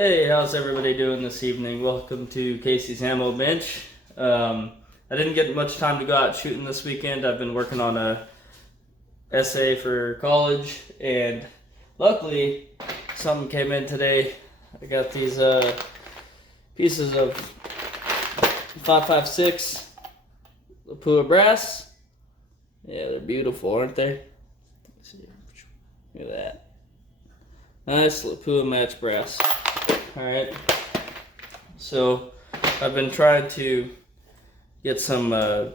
Hey, how's everybody doing this evening? Welcome to Casey's Ammo Bench. I didn't get much time to go out shooting this weekend. I've been working on a essay for college, and luckily something came in today. I got these pieces of 5.56 Lapua brass. Yeah, they're beautiful, aren't they? Let's see. Look at that. Nice Lapua match brass. Alright, so I've been trying to get some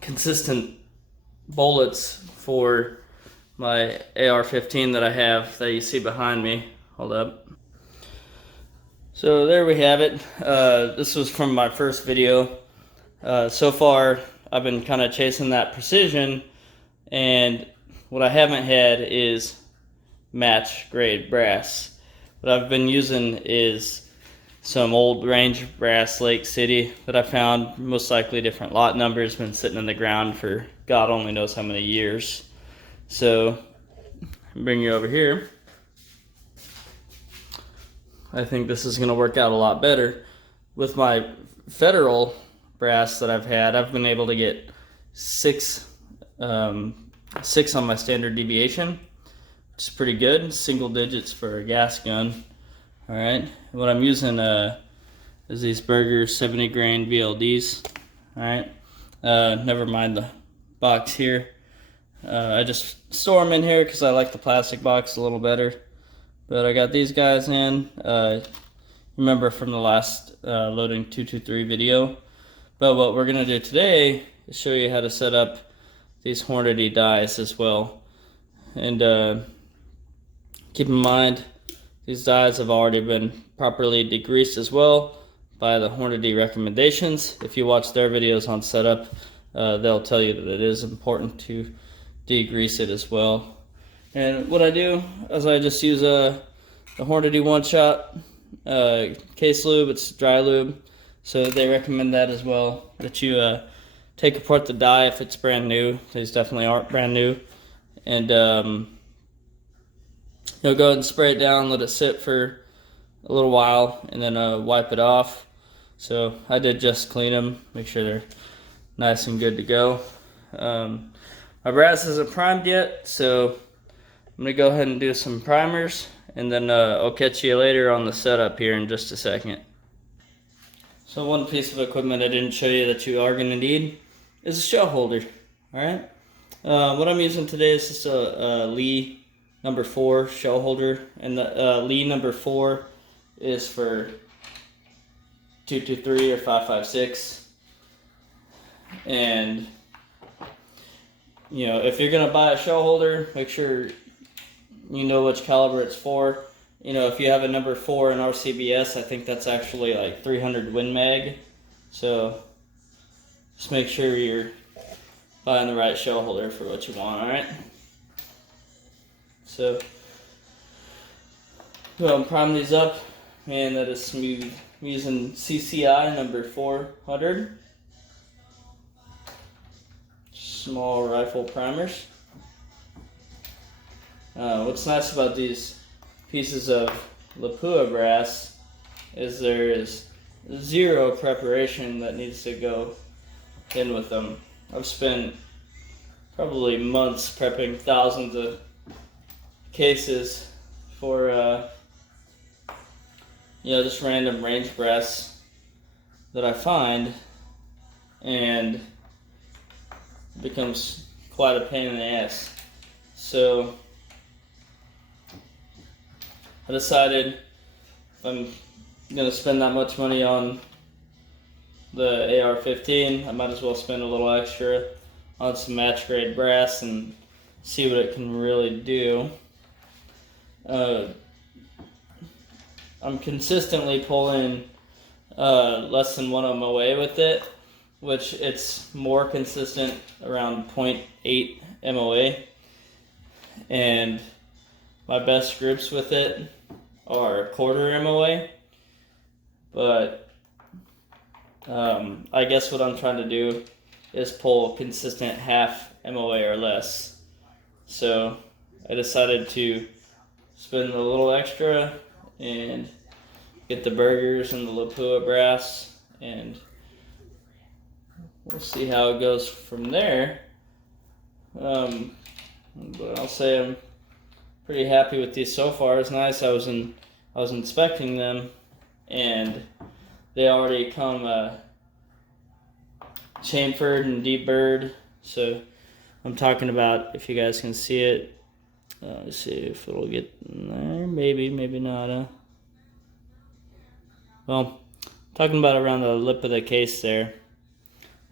consistent bullets for my AR-15 that I have that you see behind me. Hold up. So there we have it. This was from my first video. So far I've been kind of chasing that precision, and what I haven't had is match grade brass. What I've been using is some old range brass Lake City that I found, most likely different lot numbers, been sitting in the ground for God only knows how many years. So I'll bring you over here. I think this is going to work out a lot better. With my federal brass that I've had, I've been able to get six on my standard deviation. It's pretty good, single digits for a gas gun. All right, what I'm using is these Berger 70 grain VLDs. All right, never mind the box here. I just store them in here because I like the plastic box a little better. But I got these guys in. Remember from the last loading 223 video. But what we're gonna do today is show you how to set up these Hornady dies as well. And keep in mind, these dies have already been properly degreased as well by the Hornady recommendations. If you watch their videos on setup, they'll tell you that it is important to degrease it as well. And what I do is I just use the Hornady one-shot case lube. It's dry lube, so they recommend that as well, that you take apart the die if it's brand new. These definitely aren't brand new. And you'll go ahead and spray it down, let it sit for a little while, and then wipe it off. So I did just clean them, make sure they're nice and good to go. My brass isn't primed yet, so I'm going to go ahead and do some primers, and then I'll catch you later on the setup here in just a second. So one piece of equipment I didn't show you that you are going to need is a shell holder. Alright, what I'm using today is just a Lee number 4 shell holder, and the Lee number 4 is for 223 or 5.56. And you know, if you're gonna buy a shell holder, make sure you know which caliber it's for. You know, if you have a number 4 in RCBS, I think that's actually like 300 Win Mag. So just make sure you're buying the right shell holder for what you want. All right. So, well, prime these up, and that is smooth. I'm using CCI number 400. Small rifle primers. What's nice about these pieces of Lapua brass is there is zero preparation that needs to go in with them. I've spent probably months prepping thousands of cases for just random range brass that I find, and it becomes quite a pain in the ass. So I decided if I'm gonna spend that much money on the AR-15, I might as well spend a little extra on some match grade brass and see what it can really do. I'm consistently pulling less than 1 MOA with it, which it's more consistent around 0.8 MOA, and my best groups with it are 1/4 MOA. But I guess what I'm trying to do is pull consistent 1/2 MOA or less. So I decided to spend a little extra and get the Bergers and the Lapua brass, and we'll see how it goes from there. But I'll say I'm pretty happy with these so far. It's nice. I was inspecting them, and they already come chamfered and deburred. So I'm talking about, if you guys can see it. Let's see if it'll get in there. Maybe not. Well, talking about around the lip of the case there.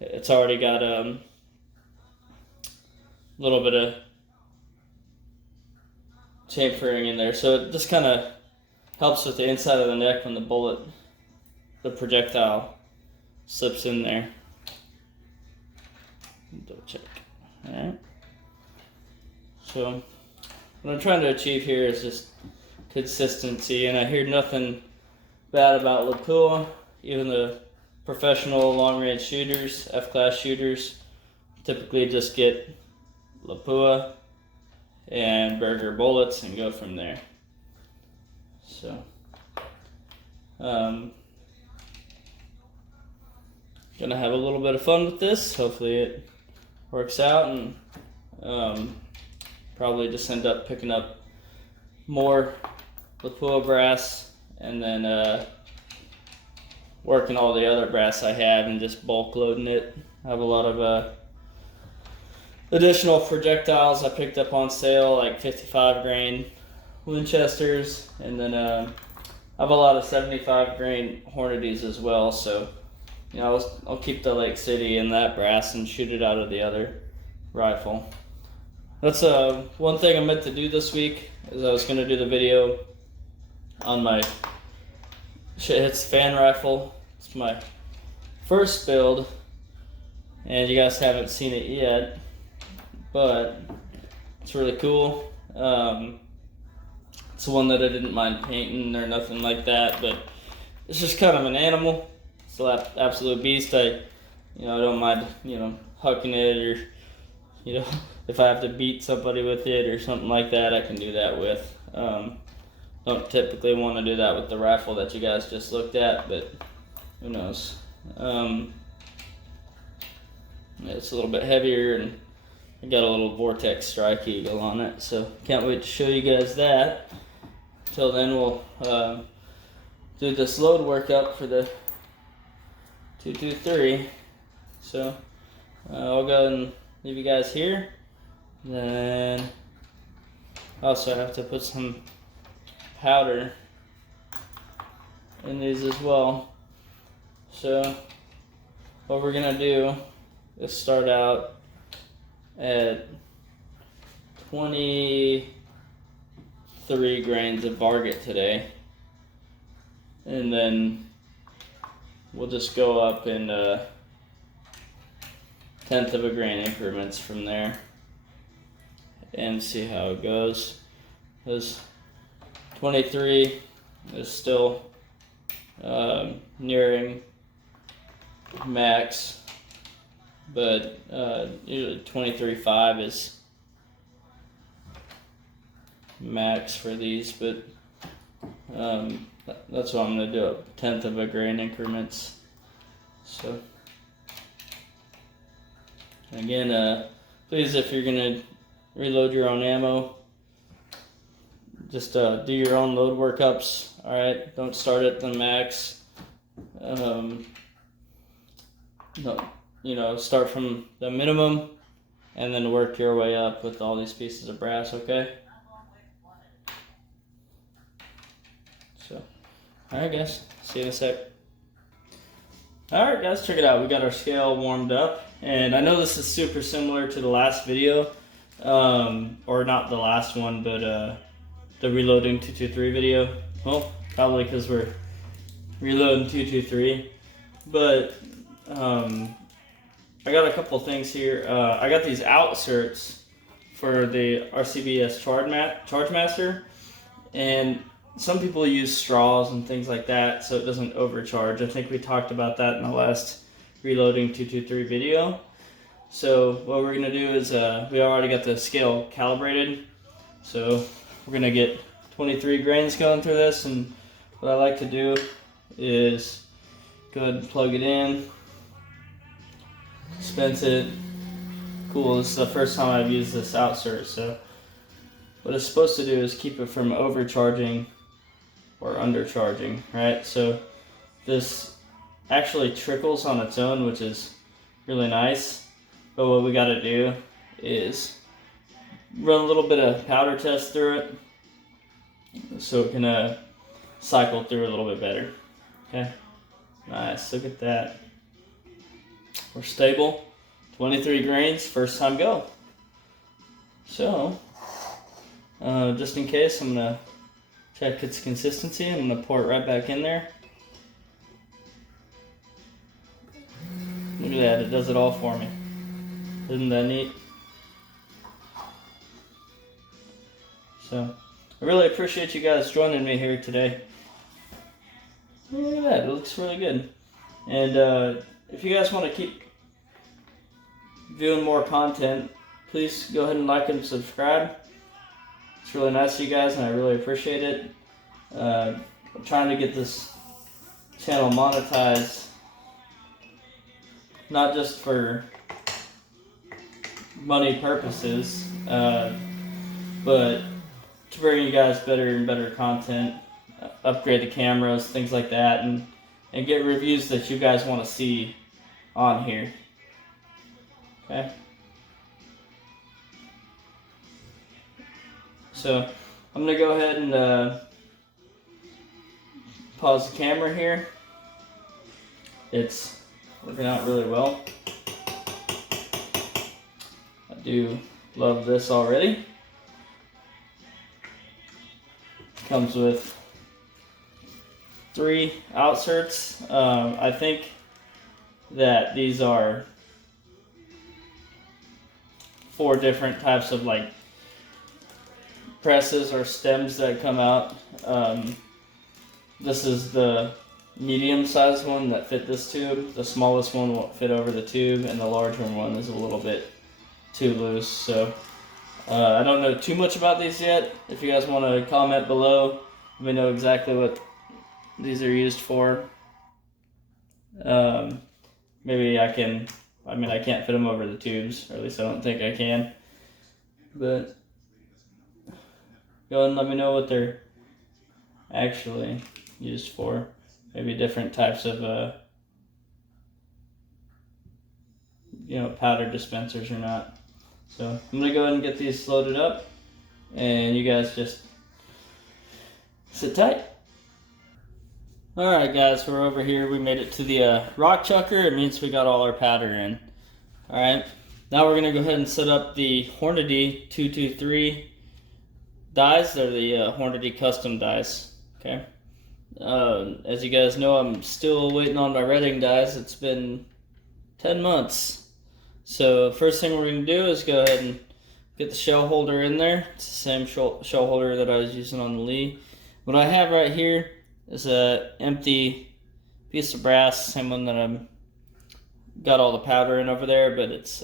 It's already got a little bit of chamfering in there, so it just kind of helps with the inside of the neck when the projectile slips in there. Double check. Alright. So what I'm trying to achieve here is just consistency, and I hear nothing bad about Lapua. Even the professional long-range shooters, F-class shooters, typically just get Lapua and Berger bullets and go from there. So gonna have a little bit of fun with this. Hopefully it works out, and probably just end up picking up more Lapua brass, and then working all the other brass I have and just bulk loading it. I have a lot of additional projectiles I picked up on sale, like 55 grain Winchesters, and then I have a lot of 75 grain Hornadys as well. So, you know, I'll keep the Lake City in that brass and shoot it out of the other rifle. That's one thing I meant to do this week, is I was going to do the video on my Shit Hits fan rifle. It's my first build, and you guys haven't seen it yet, but it's really cool. It's one that I didn't mind painting or nothing like that, but it's just kind of an animal. It's an absolute beast. I don't mind, hucking it, or, if I have to beat somebody with it or something like that, I can do that with. Don't typically want to do that with the rifle that you guys just looked at, but who knows. It's a little bit heavier, and I got a little Vortex Strike Eagle on it, so can't wait to show you guys that. Till then, we'll do this load workup for the 223. So I'll go and leave you guys here. Then also I have to put some powder in these as well. So what we're gonna do is start out at 23 grains of Varget today, and then we'll just go up in 1/10 of a grain increments from there and see how it goes. Because 23 is still nearing max, but usually 23.5 is max for these, but that's what I'm going to do, 1/10 of a grain increments. So again, please, if you're going to reload your own ammo, just do your own load workups. All right, don't start at the max. Start from the minimum and then work your way up with all these pieces of brass. Okay. So, all right, guys. See you in a sec. All right, guys, check it out. We got our scale warmed up, and I know this is super similar to the last video, or not the last one, but the reloading 223 video. Well, probably because we're reloading 223, but I got a couple things here. I got these outserts for the RCBS Charge Master, and some people use straws and things like that so it doesn't overcharge. I think we talked about that in the last reloading 223 video. So what we're gonna do is we already got the scale calibrated, so we're gonna get 23 grains going through this, and what I like to do is go ahead and plug it in, dispense it. Cool, this is the first time I've used this outsert, so what it's supposed to do is keep it from overcharging or undercharging, right? So this actually trickles on its own, which is really nice, but what we got to do is run a little bit of powder test through it so it can cycle through a little bit better. Okay, nice, look at that. We're stable, 23 grains, first time go. So just in case, I'm gonna check its consistency. I'm gonna pour it right back in there. Look at that, it does it all for me. Isn't that neat? So, I really appreciate you guys joining me here today. Look at that, it looks really good. And if you guys want to keep viewing more content, please go ahead and like and subscribe. It's really nice of you guys, and I really appreciate it. I'm trying to get this channel monetized, not just for money purposes, but to bring you guys better and better content, upgrade the cameras, things like that, and get reviews that you guys want to see on here. Okay. So I'm gonna go ahead and pause the camera here. It's working out really well. I do love this already. Comes with 3 outserts. I think that these are 4 different types of like presses or stems that come out. This is the medium sized one that fit this tube. The smallest one won't fit over the tube, and the larger one is a little bit too loose. So I don't know too much about these yet. If you guys want to comment below, let me know exactly what these are used for. Maybe I can, I can't fit them over the tubes, or at least I don't think I can. But go ahead and let me know what they're actually used for. Maybe different types of powder dispensers or not. So I'm gonna go ahead and get these loaded up, and you guys just sit tight. Alright guys, we're over here. We made it to the rock chucker. It means we got all our powder in. Alright, now we're gonna go ahead and set up the Hornady 223 dies. They're the Hornady Custom dies. Okay. As you guys know, I'm still waiting on my Redding dies. It's been 10 months. So first thing we're going to do is go ahead and get the shell holder in there. It's the same shell holder that I was using on the Lee. What I have right here is a empty piece of brass, same one that I've got all the powder in over there, but it's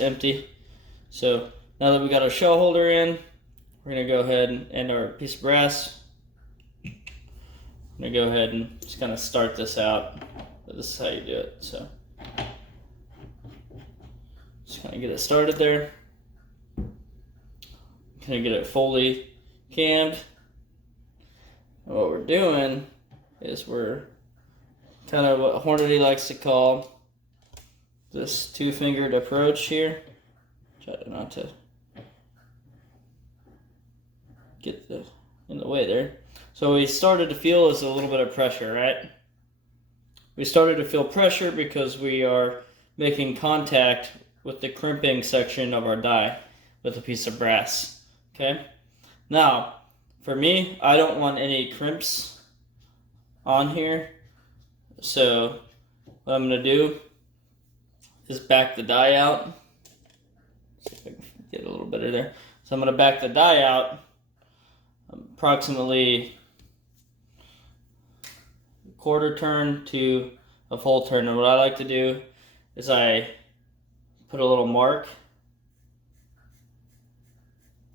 empty. So now that we got our shell holder in, we're going to go ahead and our piece of brass. I'm going to go ahead and just kind of start this out. But this is how you do it. So just kind of get it started there. Kind of get it fully cammed. And what we're doing is we're kind of what Hornady likes to call this two-fingered approach here. Try not to get in the way there. So we started to feel is a little bit of pressure, right? We started to feel pressure because we are making contact with the crimping section of our die with a piece of brass. Okay? Now, for me, I don't want any crimps on here. So what I'm going to do is back the die out. See if I can get a little better there. So I'm going to back the die out approximately a quarter turn to a full turn. And what I like to do is I put a little mark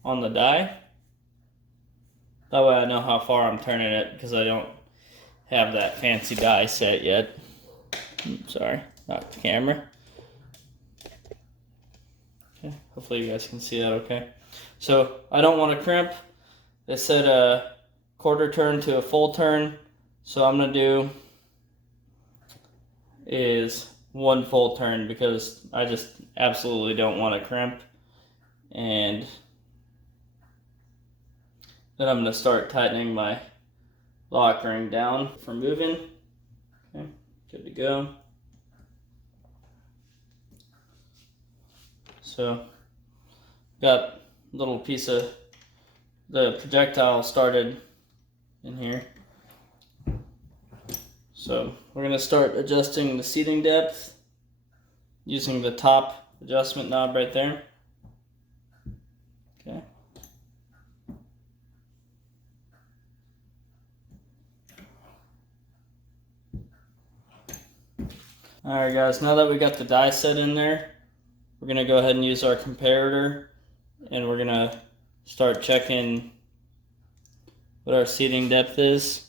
on the die. That way I know how far I'm turning it, because I don't have that fancy die set yet. Sorry, not the camera. Okay, hopefully you guys can see that okay. So I don't want to crimp. They said a quarter turn to a full turn. So I'm going to do is 1 full turn, because I just absolutely don't want to crimp. And then I'm going to start tightening my lock ring down for moving. Okay, good to go. So got a little piece of the projectile started in here. So we're going to start adjusting the seating depth using the top adjustment knob right there. Okay. Alright guys, now that we got the die set in there, we're going to go ahead and use our comparator, and we're going to start checking what our seating depth is.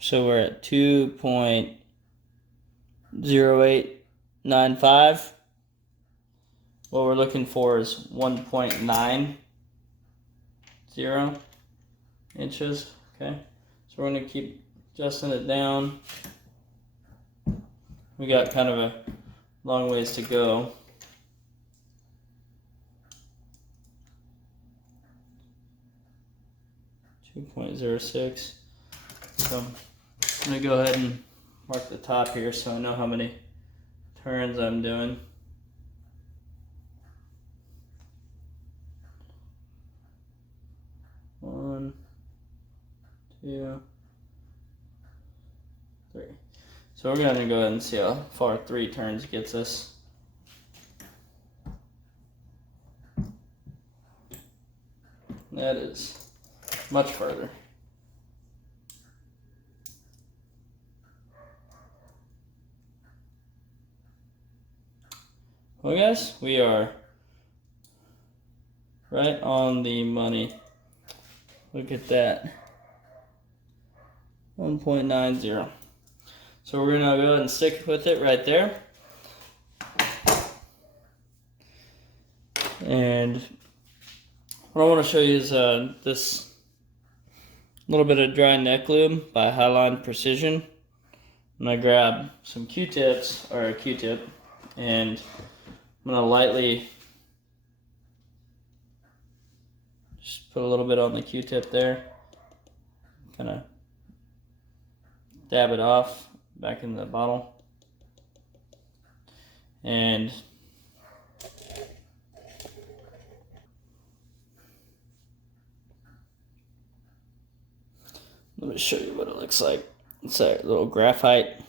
So we're at 2.0895. What we're looking for is 1.90 inches. Okay, so we're going to keep adjusting it down. We got kind of a long ways to go. .06. So I'm going to go ahead and mark the top here so I know how many turns I'm doing. One, two, three. So we're going to go ahead and see how far 3 turns gets us. That is much further. Well guys, we are right on the money. Look at that. 1.90. So we're gonna go ahead and stick with it right there. And what I want to show you is this little bit of dry neck lube by Highline Precision. I'm gonna grab some Q-tips, or a Q-tip, and I'm gonna lightly just put a little bit on the Q-tip there, kind of dab it off back in the bottle, and let me show you what it looks like. It's a little graphite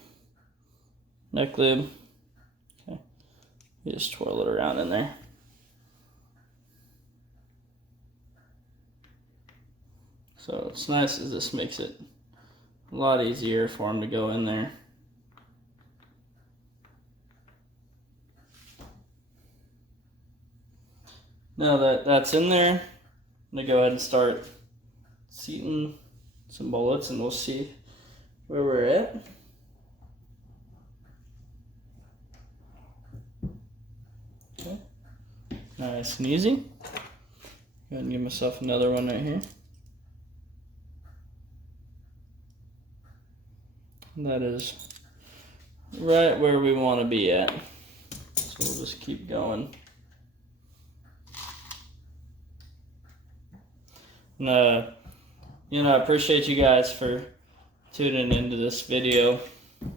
neck lube. Okay, you just twirl it around in there. So what's nice is this makes it a lot easier for them to go in there. Now that that's in there, I'm gonna go ahead and start seating some bullets, and we'll see where we're at. Okay, nice and easy. Go ahead and give myself another one right here. And that is right where we want to be at. So we'll just keep going. And, you know, I appreciate you guys for tuning into this video.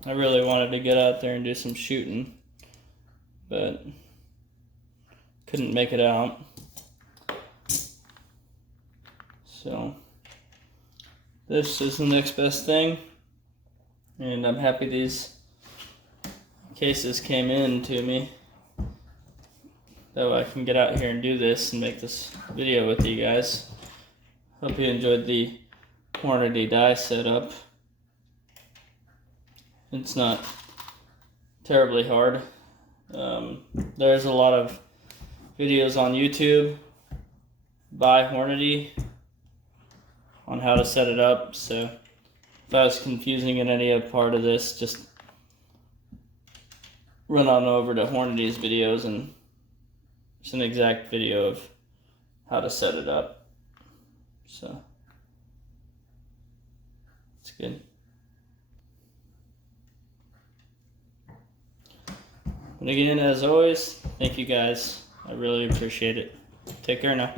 I really wanted to get out there and do some shooting, but couldn't make it out. So this is the next best thing, and I'm happy these cases came in to me. That way I can get out here and do this and make this video with you guys. Hope you enjoyed the Hornady die setup. It's not terribly hard. There's a lot of videos on YouTube by Hornady on how to set it up. So if I was confusing in any part of this, just run on over to Hornady's videos, and it's an exact video of how to set it up. So it's good. And again, as always, thank you guys. I really appreciate it. Take care now.